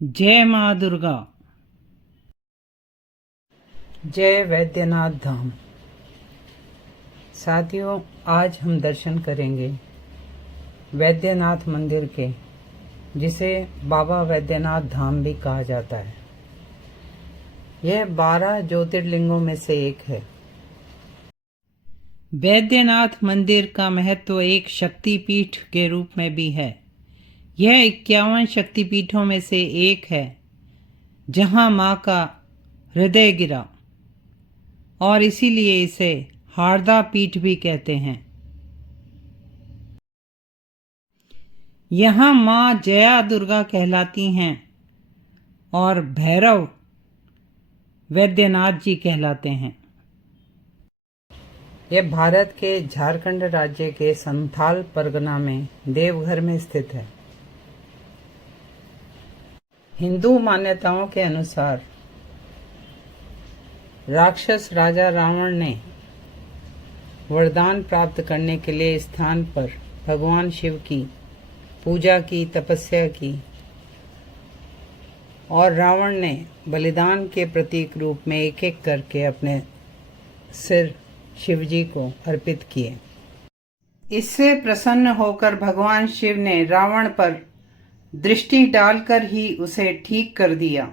जय माँ दुर्गा। जय वैद्यनाथ धाम। साथियों, आज हम दर्शन करेंगे वैद्यनाथ मंदिर के, जिसे बाबा वैद्यनाथ धाम भी कहा जाता है। यह 12 ज्योतिर्लिंगों में से एक है। वैद्यनाथ मंदिर का महत्व एक शक्तिपीठ के रूप में भी है। यह 51 शक्तिपीठों में से एक है जहां मां का हृदय गिरा, और इसीलिए इसे हारदा पीठ भी कहते हैं। यहाँ मां जया दुर्गा कहलाती हैं और भैरव वैद्यनाथ जी कहलाते हैं। यह भारत के झारखंड राज्य के संथाल परगना में देवघर में स्थित है। हिंदू मान्यताओं के अनुसार राक्षस राजा रावण ने वरदान प्राप्त करने के लिए इस स्थान पर भगवान शिव की पूजा की, तपस्या की, और रावण ने बलिदान के प्रतीक रूप में एक एक करके अपने सिर शिवजी को अर्पित किए। इससे प्रसन्न होकर भगवान शिव ने रावण पर दृष्टि डालकर ही उसे ठीक कर दिया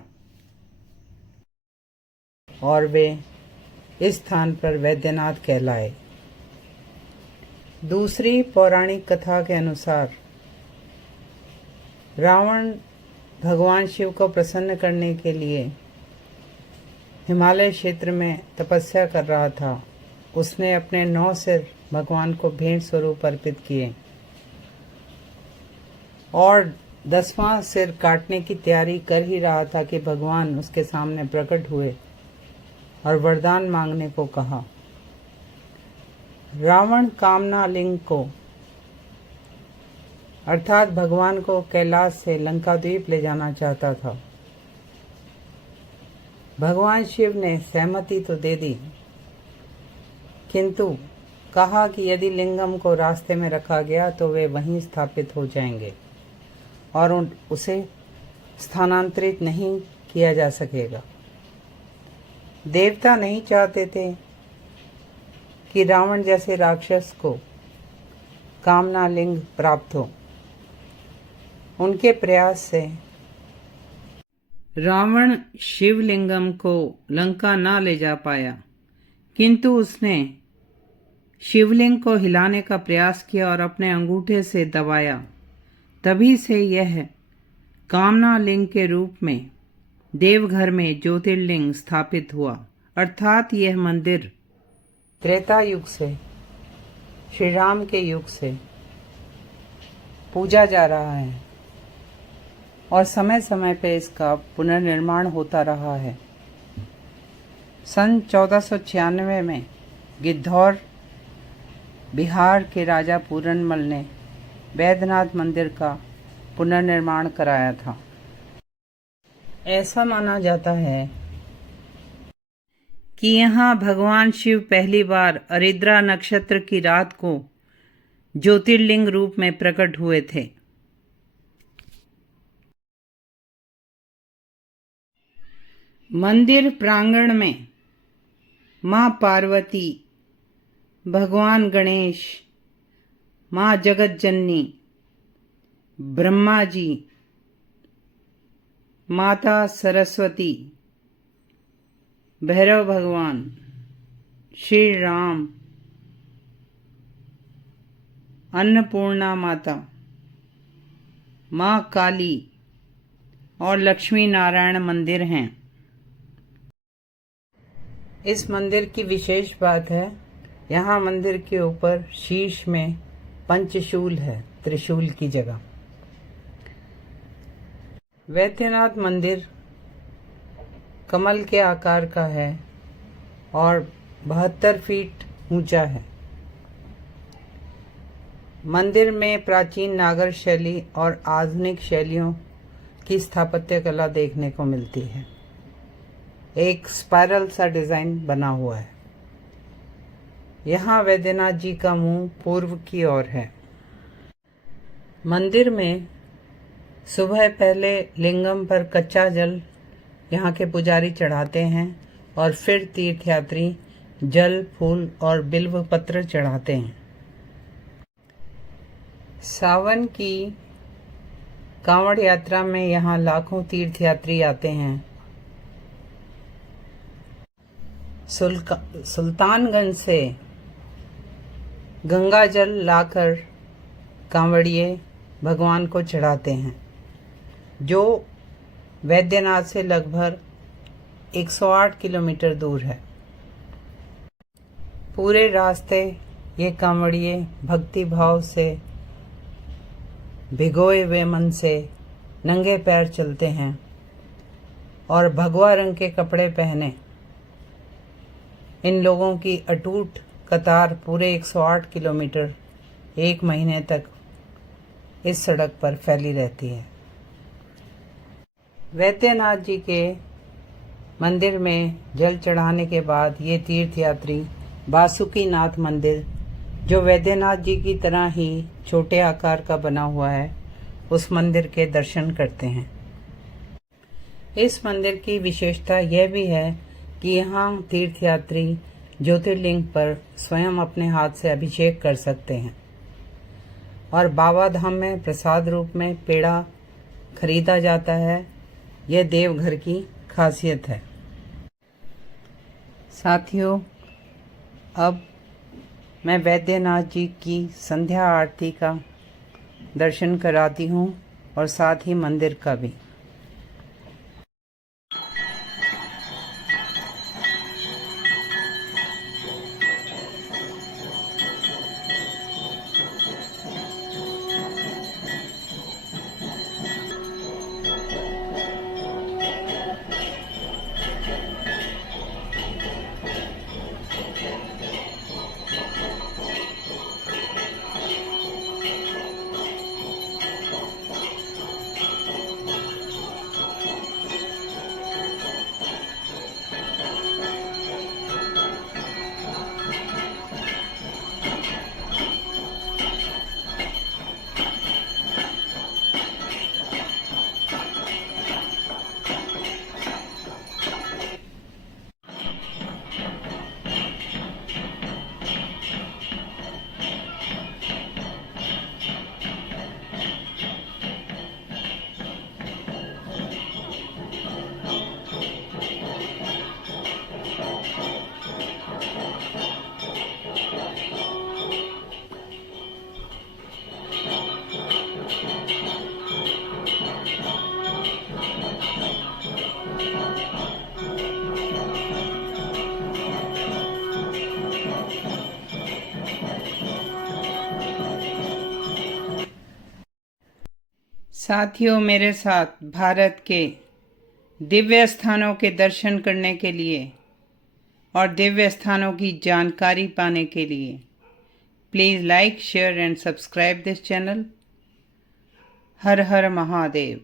और वे इस स्थान पर वैद्यनाथ कहलाए। दूसरी पौराणिक कथा के अनुसार रावण भगवान शिव को प्रसन्न करने के लिए हिमालय क्षेत्र में तपस्या कर रहा था। उसने अपने 9 सिर भगवान को भेंट स्वरूप अर्पित किए और 10वां सिर काटने की तैयारी कर ही रहा था कि भगवान उसके सामने प्रकट हुए और वरदान मांगने को कहा। रावण कामना लिंग को, अर्थात भगवान को कैलाश से लंका द्वीप ले जाना चाहता था। भगवान शिव ने सहमति तो दे दी, किंतु कहा कि यदि लिंगम को रास्ते में रखा गया तो वे वहीं स्थापित हो जाएंगे और उसे स्थानांतरित नहीं किया जा सकेगा। देवता नहीं चाहते थे कि रावण जैसे राक्षस को कामना लिंग प्राप्त हो। उनके प्रयास से रावण शिवलिंगम को लंका ना ले जा पाया, किंतु उसने शिवलिंग को हिलाने का प्रयास किया और अपने अंगूठे से दबाया। तभी से यह कामना लिंग के रूप में देवघर में ज्योतिर्लिंग स्थापित हुआ। अर्थात यह मंदिर त्रेता युग से, श्री राम के युग से पूजा जा रहा है और समय समय पे इसका पुनर्निर्माण होता रहा है। सन 1496 में गिद्धौर बिहार के राजा पूरनमल ने वैद्यनाथ मंदिर का पुनर्निर्माण कराया था। ऐसा माना जाता है कि यहाँ भगवान शिव पहली बार अरिद्रा नक्षत्र की रात को ज्योतिर्लिंग रूप में प्रकट हुए थे। मंदिर प्रांगण में मां पार्वती, भगवान गणेश, मां जगत जननी, ब्रह्मा जी, माता सरस्वती, भैरव भगवान, श्री राम, अन्नपूर्णा माता, मां काली और लक्ष्मी नारायण मंदिर हैं। इस मंदिर की विशेष बात है, यहाँ मंदिर के ऊपर शीर्ष में पंचशूल है, त्रिशूल की जगह। वैद्यनाथ मंदिर कमल के आकार का है और 72 फीट ऊंचा है। मंदिर में प्राचीन नागर शैली और आधुनिक शैलियों की स्थापत्य कला देखने को मिलती है। एक स्पाइरल सा डिजाइन बना हुआ है। यहाँ वैद्यनाथ जी का मुंह पूर्व की ओर है। मंदिर में सुबह पहले लिंगम पर कच्चा जल यहाँ के पुजारी चढ़ाते हैं और फिर तीर्थयात्री जल, फूल और बिल्व पत्र चढ़ाते हैं। सावन की कांवड़ यात्रा में यहाँ लाखों तीर्थयात्री आते हैं। सुल्तानगंज से गंगा जल लाकर कांवड़िए भगवान को चढ़ाते हैं, जो वैद्यनाथ से लगभग 108 किलोमीटर दूर है। पूरे रास्ते ये कांवड़िए भक्ति भाव से भिगोए हुए मन से नंगे पैर चलते हैं और भगवा रंग के कपड़े पहने इन लोगों की अटूट कतार पूरे 108 किलोमीटर 1 महीने तक इस सड़क पर फैली रहती है। वैद्यनाथ जी के मंदिर में जल चढ़ाने के बाद ये तीर्थयात्री बासुकीनाथ मंदिर, जो वैद्यनाथ जी की तरह ही छोटे आकार का बना हुआ है, उस मंदिर के दर्शन करते हैं। इस मंदिर की विशेषता यह भी है कि यहाँ तीर्थयात्री ज्योतिर्लिंग पर स्वयं अपने हाथ से अभिषेक कर सकते हैं और बाबा धाम में प्रसाद रूप में पेड़ा खरीदा जाता है। यह देवघर की खासियत है। साथियों, अब मैं वैद्यनाथ जी की संध्या आरती का दर्शन कराती हूँ और साथ ही मंदिर का भी। साथियों, मेरे साथ भारत के दिव्य स्थानों के दर्शन करने के लिए और दिव्य स्थानों की जानकारी पाने के लिए please like, share and subscribe this channel. Her her Mahadev.